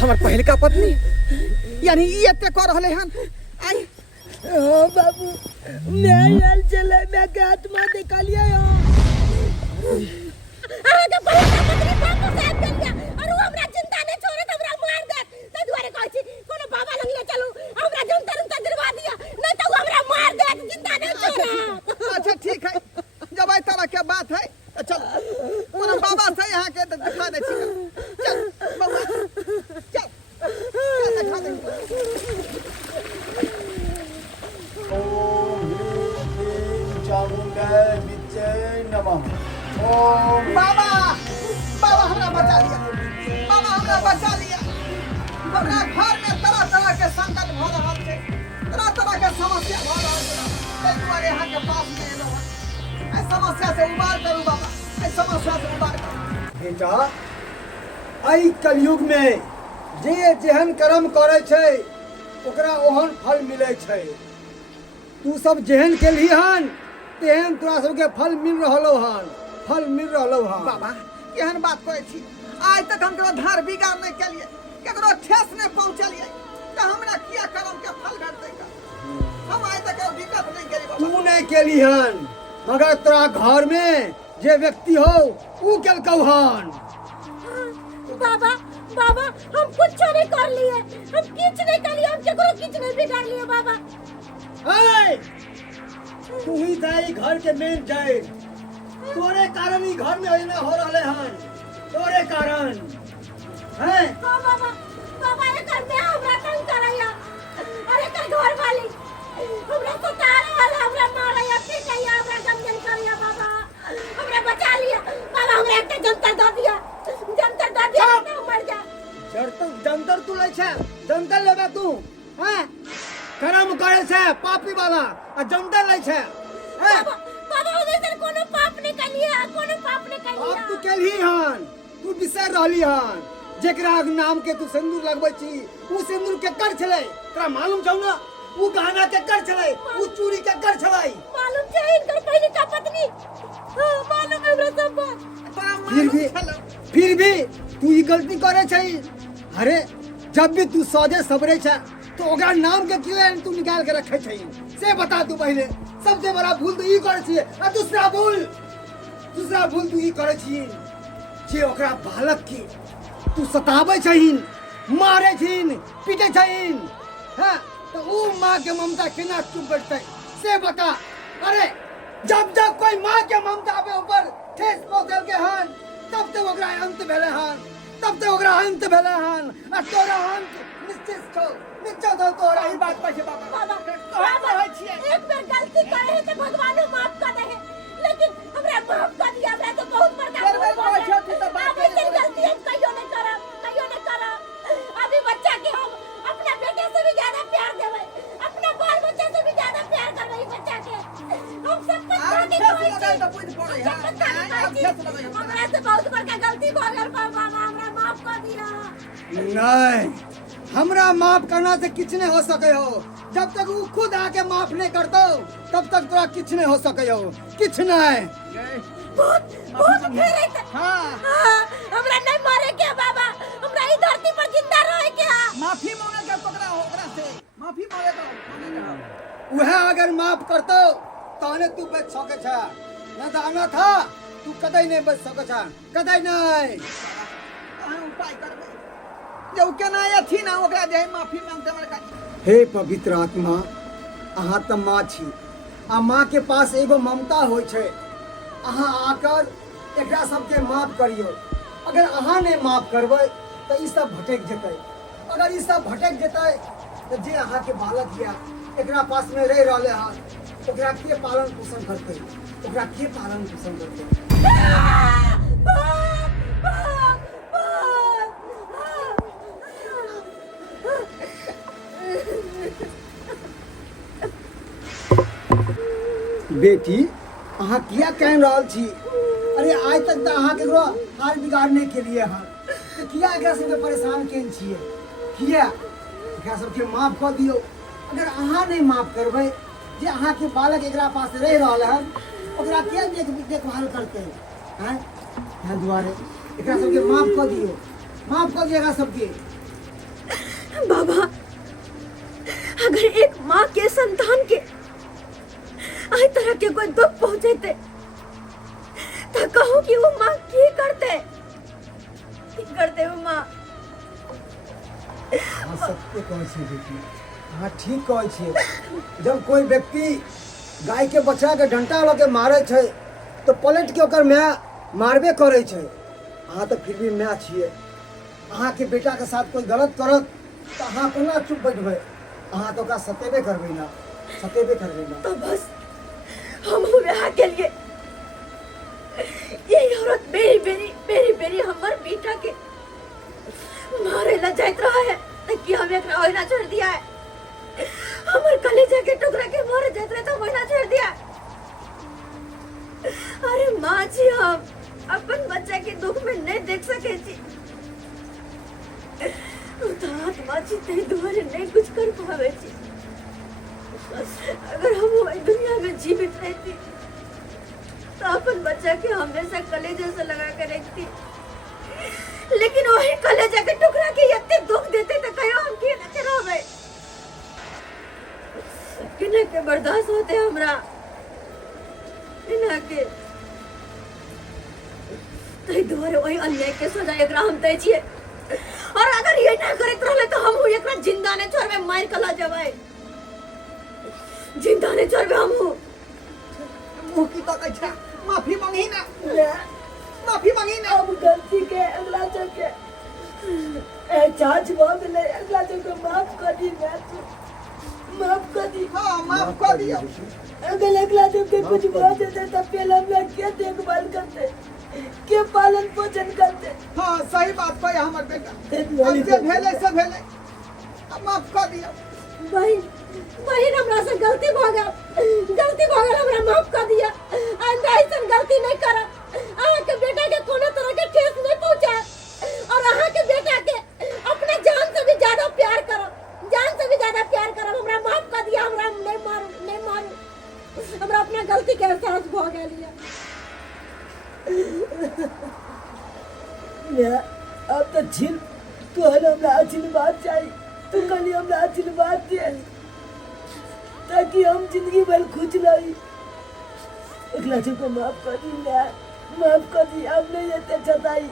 हमार पहले का पत्नी यानी ये ते कर रहले हन आई ओ बाबू मैं यार चले मैं के आत्मा निकालिया आगे पहले का पत्नी बापू साहब कर लिया और वो हमरा चिंता नहीं छोड़े तो हमरा मार दे तो दुआरे कहै छी कोनो बाबा लंग ले चलू हमरा जनता रुता दिलवा दिया नहीं तो हमरा मार दे चिंता नहीं छोड़ा। अच्छा ठीक है जब आई तरह के बात है तो चल कोनो बाबा से यहाँ के दिखा दे छी चल बाबा चल चल दिखा दे चामुंडा विचे नमः। ओम बाबा बाबा हमरा बचा लिया बाबा हमरा बचा लिया हमरा घर में तरह तरह के संकट भ रहल छै तरह तरह के समस्या भ रहल छै ताहि दुआरे यहाँ के पास में एलौ हन एहि समस्या से उबार करू बाबा एहि समस्या से उबार करू बेटा आई कलयुग में जे जेहन कर्म करे छै ओकरा ओहन फल मिले छै। तू सब जेहन केलही हन तेहन तोरा सबके फल मिल रहलो हन फल मिल रहलो हन। बाबा केहन बात कहै छी आज तक हम ककरो धार बिगाड़ नहीं केलिए ककरो ठेस नहीं पहुंचलिए तो हमरा किया कर्म के फल भेटतै का हम आज तक दिक्कत नहीं केली बाबा। तू नहीं केली हन मगर तोरा घर में जे व्यक्ति हो ऊ केलकौ हन। बाबा बाबा हम कुछ नहीं कर लिए हम कुछ नहीं कर लिए हम केकरो कुछ नहीं बिगाड़ लिए बाबा। ए तू ही दाई घर के मेन जाए तोरे कारण ही घर में होना हो रहले हन तोरे कारण है। हां बाबा बाबा ये कर में हमरा तंग करैया अरे कर घर वाली हमरा सता रहल हमरा मारैया पीटैया हमरा गंजन करैया बाबा हमरा बचा लिया बाबा हमरा एक जंतर दे दिया ना मर जा। जंतर तू ले छे जंतर लेबे तू हैं कर्म करे छे पापी वाला आ जंतर ले छे हैं। बाबा हम इधर कोनो पाप नहीं कलिया कोनो पाप नहीं कलिया अब तू केलही हन तू बिसर रहली हन जेकरा नाम के तू सिंदूर लगबै छी ऊ सिंदूर के कर छले तोरा मालूम छौ ना ऊ गहना के कर छले ऊ चूड़ी के कर छले मालूम छै इनकर पहले का पत्नी मालूम हमरा सब बात फिर भी तू ये गलती करे छै। अरे जब भी तू सौदे सबरे छै तो ओकरा नाम के क्यों तू निकाल के रखे छै से बता तू पहले। सबसे बड़ा भूल तू ई करे छी आ दूसरा भूल तू ई करे छी जे ओकरा बालक के तू सताबै छहिन मारे छहिन पीटे छहिन हां तो ऊ मां के ममता केना चुप बैठतै से बता। अरे जब जब कोई मां के ममता पे ऊपर ठेस पहुंचल के हन तब तक ओकरा अंत भेले हन आ तोरा अंत निश्चित छौ निश्चित हो तोरा ही बात पर बाबा बाबा एक बार गलती करे है तो भगवान माफ कर दे लेकिन हमरा माफ कर दिया हमरा तो बहुत बड़ा गलती है कहियो नहीं करा अभी बच्चा के हम अपना बेटे से भी ज्यादा प्यार देबै अपना बाल बच्चा से भी ज्यादा प्यार करबै बच्चा के हम सब कुछ हमरा से बहुत बड़का गलती भ गेल बाबा, हमरा माफ कर दिया। नहीं, हमरा माफ करना से किछ नहीं हो सके हो। जब तक वो खुद आके माफ नहीं करतो तब तक तोरा किछ नहीं हो सके हो, किछ नहीं। बहुत फिर हाँ हमरा नहीं मारे के बाबा, हमरा ई धरती पर जिंदा रहे के। माफी मांगे के पकड़ा हो ओकरा से, माफी मांगे तो मांगी रहो। वह अगर माफ करतो तहने तू बच सके छ, न जाना था तू कदई नहीं बच सके छ, कदई नहीं। कहाँ उपाय करबे जो केना अथी ना ओकरा जे माफी मांगते हमरा। हे पवित्र आत्मा, अहाँ तऽ माँ छी आ माँ के पास एगो ममता होइ छै। अहाँ आकर एकरा सबके माफ करियो। अगर अहाँ नहीं माफ करबै तो ई सब भटक जेतै। अगर ई सब भटक जेतै तो जे अहाँ के बालक या एकरा पास में रह रहले हन ओकरा के पालन पोषण करतै, ओकरा के पालन पोषण करतै। बेटी अहाँ किया कह रहल छी? अरे आज तक तो अहाँ केकरो हाल बिगाड़ने के लिए हन, तो किया एकरा सबके परेशान केन छियै? किया एकरा सबके माफ कऽ दियौ। अगर अहाँ नहीं माफ करबै, जे अहाँ के बालक एकरा पास रह रहल हन ओकरा के देखभाल करतै? हैं ताहि दुआरे एकरा सबके माफ कऽ दियौ, माफ कऽ दियौ एकरा सबके। बाबा, अगर एक माँ के संतान के आई तरह के कोई दुख पहुंचेते तो कहो कि वो माँ की करते वो माँ। अहाँ सत्य कहै छियै बेटी, अहाँ ठीक कहै छियै। जब कोई व्यक्ति गाय के बच्चा के डंटा लऽ के मारै छै तो पलट के ओकर माय मारबे करै छै। अहाँ तो फिर भी माय छियै। अहाँ के बेटा के साथ कोई गलत करत तो अहाँ कोना चुप बैठबै? अहाँ तो ओकरा सतेबे करबै ना, सतेबे करबै ना। तो बस हम ब्याह के लिए ये औरत बेरी बेरी हमर बेटा के मारे ला जाइत रहा है कि हम एकरा होइना छोड़ दिया है। हमर कलेजा के टुकड़ा के मारे जाइत रहे तो होइना छोड़ दिया। अरे माँ जी, हम अपन बच्चा के दुख में नहीं देख सके छी। तो आत्मा जी ते दुआरे नहीं कुछ कर पावे छी। अगर हम इस दुनिया में जीवित रहती तो अपन बच्चा के हमेशा कलेजे से लगा कर रखती, लेकिन वही कलेजा के टुकड़ा के इतने दुख देते तो कहो हम की न करावे। किन्हे के बर्दाश्त होते हमरा, इन्हा के तई दुआरे वही अन्याय के सजा एकरा हम दै छियै। और अगर ये ना करत रहले तो हम एकरा जिंदा ने छोड़बे, मार कला जबै जिंदा ने छोड़बे। हम मुंह की तो कछा माफी मांगी ना, माफी मांगी ना। अब गलती के अगला चके ए चाच बात ले, अगला चके माफ कर दी, माफ कर दी। हाँ माफ कर दियो। अगर अगला चके कुछ बात है तो पहले हम लोग क्या देखभाल करते, के पालन पोषण करते। हाँ सही बात कोई हमर बेटा, अब जे भेले से भेले, अब माफ कर दियो। बहिन हमरा से गलती भ गेल, हमरा माफ कर दिया। आइंदा ऐसन गलती नहीं करब। अहाँ के बेटा के कोनो तरह के ठेस नहीं पहुंचाए और अहाँ के बेटा के अपने जान से भी ज्यादा प्यार करब, जान से भी ज्यादा प्यार करब। हमरा माफ कर दिया, हमरा नहीं मारू। हमरा अपना गलती के एहसास भ गेल या अब तो झिल तो हमरा आशीर्वाद चाहिए, तू कल हमरा आशीर्वाद दे ताकि हम जिंदगी भर खुश रही। अगला को माफ कर दी, माफ कर दी। अब नहीं रहते जताई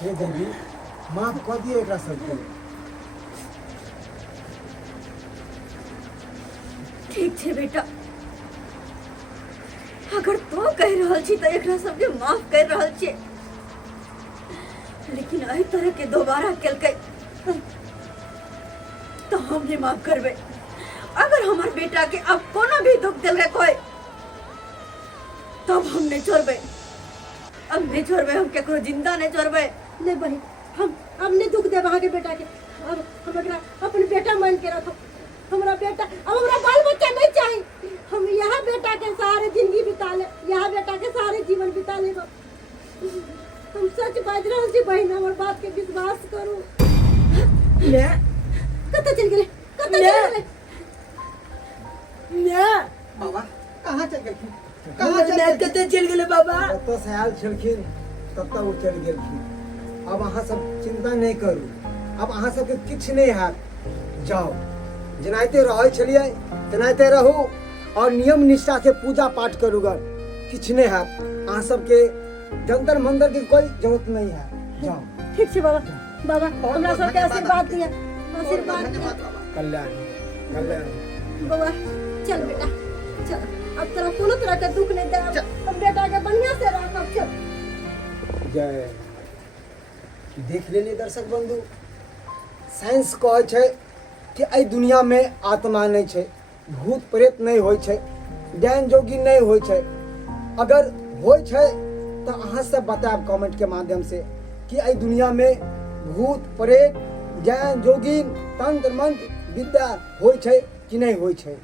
हे देवी, माफ कऽ दियौ एकरा सबके। ठीक छे बेटा, अगर तो कह रहल छी तो एकरा सबके माफ कर रहल छी, लेकिन एही तरह के दोबारा केलकै तो हम नहीं माफ करबे। अगर हमार बेटा के अब कोनो भी दुख दिलकै कोई तब हम नहीं छोड़बे, अब नहीं छोड़बे, हम केकरो जिंदा नहीं छोड़बे। नहीं बहिन, हम नहीं दुख देब अहाँ के बेटा के। अब हम एकरा अपन बेटा मान के रखो। हमरा बेटा, अब हमरा बाल बच्चा नहीं चाहिए। हम यहाँ बेटा के सहारे जिंदगी बिता ले, यहाँ बेटा के सहारे जीवन बिता ले। सच बाज रहल छी बहिन, हमर बात के विश्वास करू। मैं कतऽ चलि गेलै, कतऽ चलि गेलै? मैं बाबा कहाँ चल गए? कहाँ कते चल गेले बाबा? कतऽ से आयल छलखिन ततऽ ओ चलि गेलखिन। अब अहाँ सब चिंता नहीं करू, अब अहाँ सबके किछ नहीं हैत। जाओ जेनाहिते रहै छलियै तेनाहिते रहू और नियम निष्ठा से पूजा पाठ करू गर, किछ नहीं हैत। अहाँ सबके जंतर मंतर की कोई जरूरत नहीं है। जाओ ठीक छै बाबा, बाबा बहुत हमरा सबके धन्यवाद आशीर्वाद आपके। दिया, बहुत आशीर्वाद दिया। धन्यवाद बाबा। कल्याण कल्याण। बाबा चल बेटा चल, अब तोरा कोनो तरह के दुख नहीं देब, अब बेटा के बढ़िया से रखब। चल जय। देख लेलिए दर्शक बंधु, साइंस कहै छै कि एहि दुनिया में आत्मा नहीं छै, भूत प्रेत नहीं होइ छै, डैन जोगी नहीं होइ छै। अगर होइ छै तो अहाँ सब बताएब कमेंट के माध्यम से कि एहि दुनिया में भूत प्रेत डैन जोगी तंत्र मंत्र विद्या होइ छै कि नहीं होइ छै।